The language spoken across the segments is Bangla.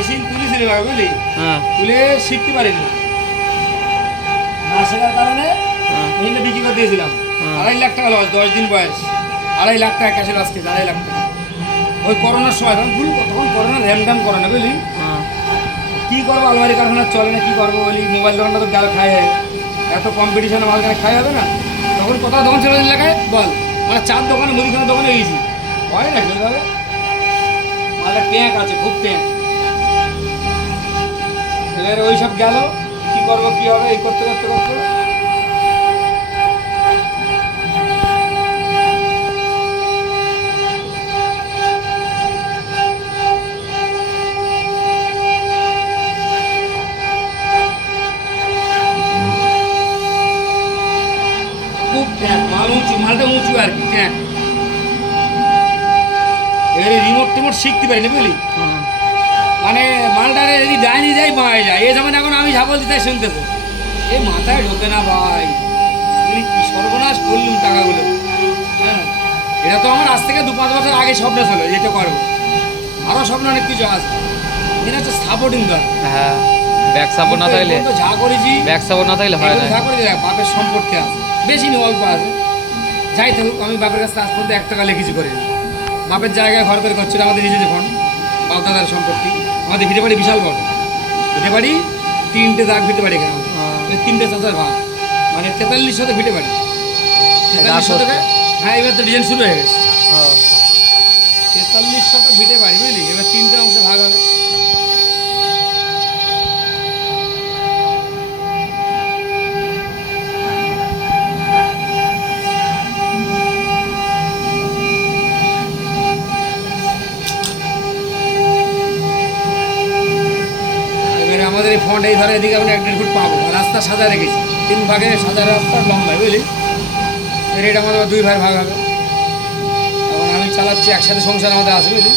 মেশিন তুলেছিল এবার বুঝলি? হ্যাঁ। তুলে শিখতে পারিনি। না শেখার কারণে হ্যাঁ। মেশিনটা বিক্রি করে দিয়েছিলাম। হুম। আড়াই লাখ টাকা লস দশ দিন বয়স। আড়াই লাখ টাকা ক্যাশে আজকে আড়াই লাখ টাকা। ওই করোনার সময় তখন ভুল তখন করোনা র্যামডাম করোনা বুঝলি? হ্যাঁ। কি করব আলমারি কারখানা চলে না কি করব বলি? মোবাইল দোকানটা তো গাল খায়। এত কম্পিটিশনে মাল কেন খাই হবে না? তখন কোথাও দোকান ছিল এলাকায় বল। মানে চার দোকানে মুদিখানা দোকানে গেছি হয় না কি হবে মালটা প্যাঁক আছে খুব প্যাঁক এবারে ওই সব গেল। কি করব কি হবে এই করতে করতে করতে। উঁচু মালটা উঁচু আর কি এবারে রিমোট টিমোট শিখতে পারি না বুঝলি হ্যাঁ। মানে মালটারে যদি ডাইনি যায় বাঁয়ে যায়। এই যেমন এখন আমি ঝাপল দিতে শুনতেছে এ মাথায় ঢোকে না ভাই। বলি কি সর্বনাশ করলুম টাকাগুলো। হ্যাঁ? এটা তো আমার আজ থেকে দু পাঁচ বছর আগে স্বপ্ন ছিল যেটা করব। আরও স্বপ্ন অনেক কিছু আছে। এটা হচ্ছে সাপোর্টিং দরকার হ্যাঁ। ব্যাক সাপোর্ট না থাকলে যা করেছি ব্যাক সাপোর্ট না থাকলে হয় না যা করেছি বাপের সম্পর্কে আছে। বেশি নেই অল্প আছে। যাই থাকুক আমি বাপের কাছে আজ পর্যন্ত এক টাকা কিছু করি বাপের জায়গায় ঘর করে করছিল আমাদের নিজেদের ঘর বাপদাদার সম্পত্তি। আমাদের ভিটে বাড়ি বিশাল বড় ভিটে বাড়ি তিনটে দাগ ভিটে বাড়ি এখানে। হ্যাঁ। ওই তিনটে চাচার ভাগ মানে তেতাল্লিশ শতক ভিটে বাড়ি তেতাল্লিশ দাস শতকে হ্যাঁ এবার তো ডিজাইন শুরু হয়ে গেছে হ্যাঁ। তেতাল্লিশ শতক ভিটে বাড়ি বুঝলি এবার তিনটে অংশে ভাগ হবে এবারে এই ধরে এদিকে আমরা এক দেড় ফুট পাবো। রাস্তা সাজা রেখেছি। তিন ভাগে সাজা রাস্তা লম্বায় বুঝলি? এর এটা আমাদের দুই ভাই ভাগ হবে। এখন আমি চালাচ্ছি একসাথে সংসার আমাদের আসবে বুঝলি?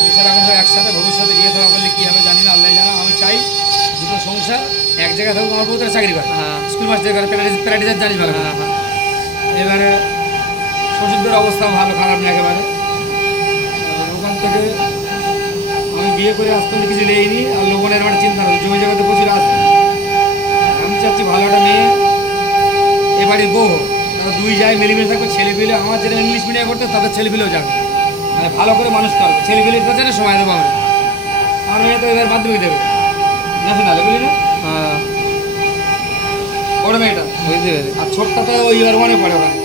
সংসার এখন সব একসাথে ভবিষ্যতে বিয়ে থাকা করলে কী হবে জানি না আল্লাহ জানা। আমি চাই দুটো সংসার এক জায়গায় থাকুক আমার বউদের চাকরি করে। হ্যাঁ। স্কুল মাস্টার করে প্র্যাকটিস জানিস ভালো হ্যাঁ হ্যাঁ। এবারে শ্বশুরদের অবস্থা ভালো খারাপ না একেবারে। ওখান থেকে আমি বিয়ে করে আসতে কিছু নেইনি আর লোকনের একটা চিন্তা নেই। জমি জায়গাতে প্রচুর আছে। আমি চাচ্ছি ভালো একটা মেয়ে। এ বাড়ির বউ। তারা দুই যায় মিলেমিশে থাকবে। ছেলে পেলে আমার যেটা ইংলিশ মিডিয়াম করতে তাদের ছেলে পেলেও যাবে। মানে ভালো করে মানুষ করবে ছেলে পেলে কাছে না সময় দেবো আমরা। আমার মেয়ে তো এবার মাধ্যমিক দেবে। ন্যাশনালে বুঝলি না? হ্যাঁ। বড় মেয়েটা। বুঝতে পেরেছি। আর ছোটটা তো ওই আর ওয়ানে পড়ে ওখানে।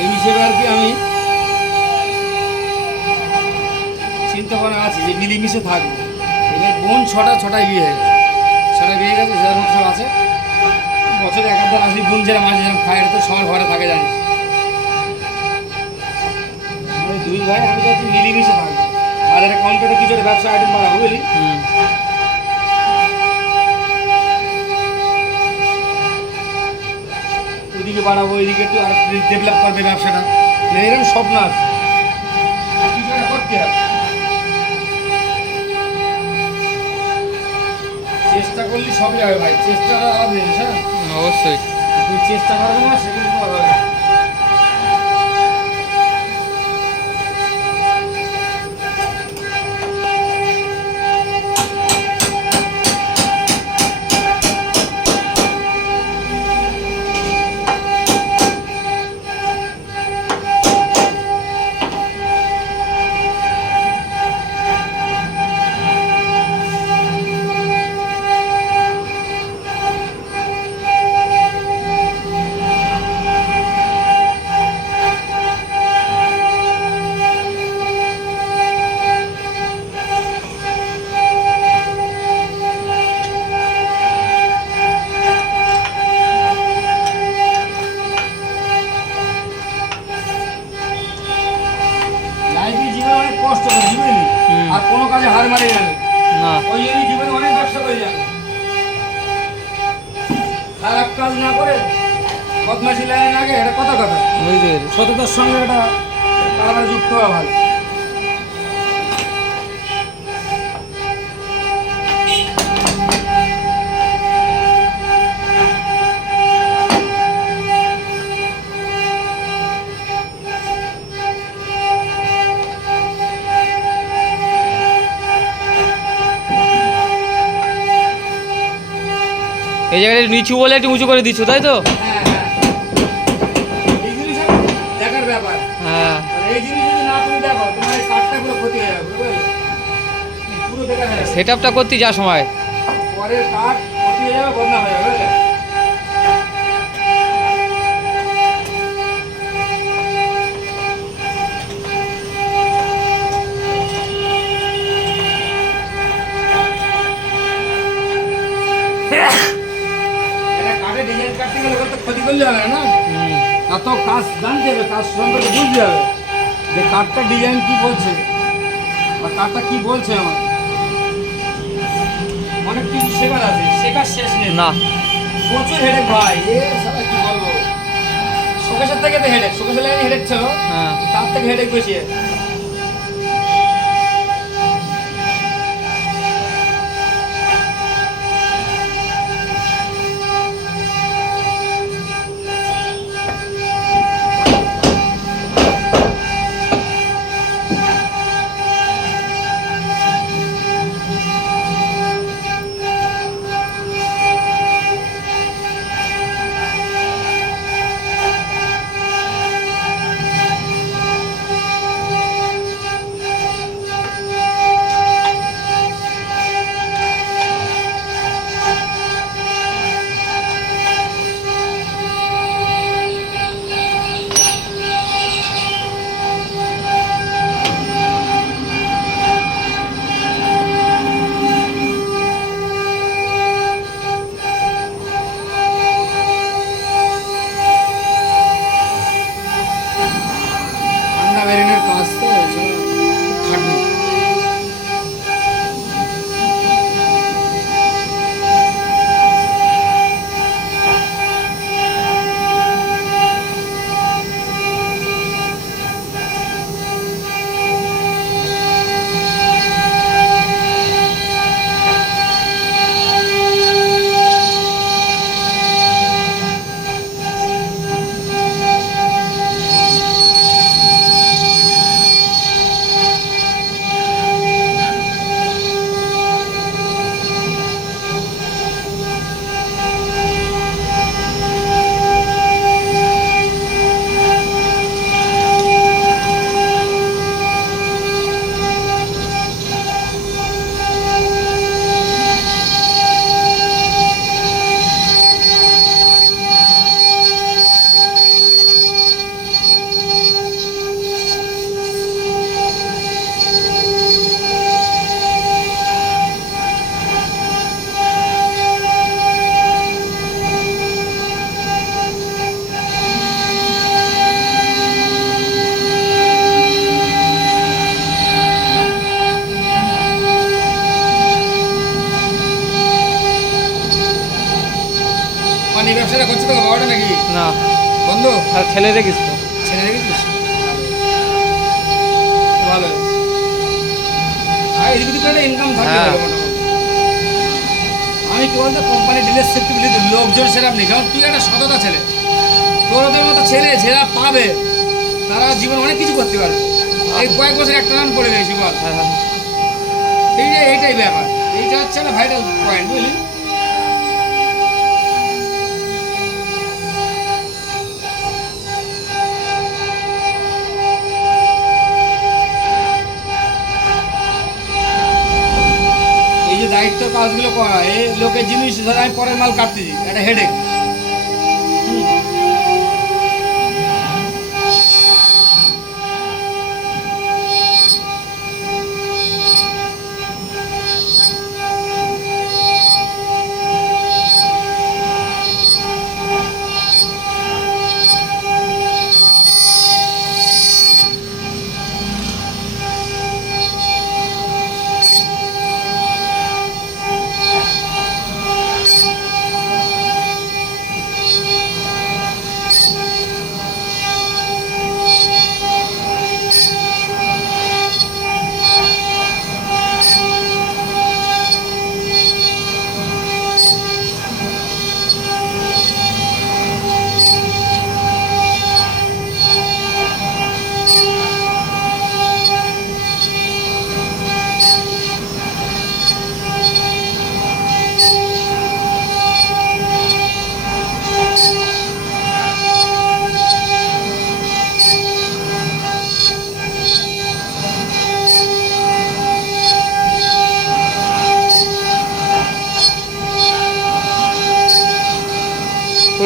এই হিসেবে আর কি আমি চিন্তা ভাবনা আছে যে মিলেমিশে থাকব। এবার বোন ছটা ছটায় বিয়ে হয়ে গেছে। ছটা বিয়ে গেছে মতো সব আছে। বছরে এক একবার আসি বোন যেরকম আসে যেরকম খায়। তো সবার ঘরে থাকে জানিস। আমরা দুই ভাই আমি চাচ্ছি মিলেমিশে থাকব। একটা কাউন্টারে কিছু একটা ব্যবসা আইটেম বাড়াবো বুঝলি? ওইদিকে বাড়াবো ওইদিকে একটু আর ডেভেলপ করবে ব্যবসাটা। মানে এরকম স্বপ্ন আছে। কিছু একটা করতে হবে চেষ্টা করলে সবই হবে ভাই। চেষ্টাটা আলাদা জিনিস হ্যাঁ অবশ্যই। তুই চেষ্টা করব না সেগুলো নিচু বলে একটু উঁচু করে দিচ্ছ তাই তো? হ্যাঁ হ্যাঁ। হ্যাঁ। হয়ে সেট আপটা করতে যা সময়। পরে কাঠ ক্ষতি হয়ে যাবে বন্ধ হয়ে যাবে বুঝলে এটা ক্ষতি করলে হবে না। এত কাজ জানতে হবে কাজ সম্পর্কে বুঝতে হবে যে কাঠটা ডিজাইন কি বলছে বা কাঠটা কি বলছে আমার। অনেক কিছু শেখার আছে শেখার শেষ নেই। না। প্রচুর হেডেক ভাই। এ সারা কি বলব? শোকেশের থেকে তো হেডেক শোকেশের লাইনে হেডেক ছিল। হ্যাঁ। তার থেকে হেডেক বেশি। মানে ব্যবসাটা করছে তো বাবাটা নাকি? না। বন্ধ? আর ছেলে দেখিস তো। ছেড়ে রেখেছিস ভালো। আর এদিক ওদিক করে ইনকাম থাকে। আমি কি বলতো কোম্পানি ডিলারশিপ লোকজন সেরকম নেই। কারণ তুই একটা সততা ছেলে। তোর ওদের মতো ছেলে যারা পাবে তারা জীবন অনেক কিছু করতে পারবে। এই কয়েক বছর একটা নাম পড়ে গেছি বল। হ্যাঁ হ্যাঁ। এইটাই এইটাই ব্যাপার। এইটা হচ্ছে না ভাইটাল পয়েন্ট বুঝলি এই যে দায়িত্ব কাজগুলো করা এই লোকের আমি পরের মাল কাটতেছি একটা হেডেক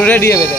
রেডি এবারে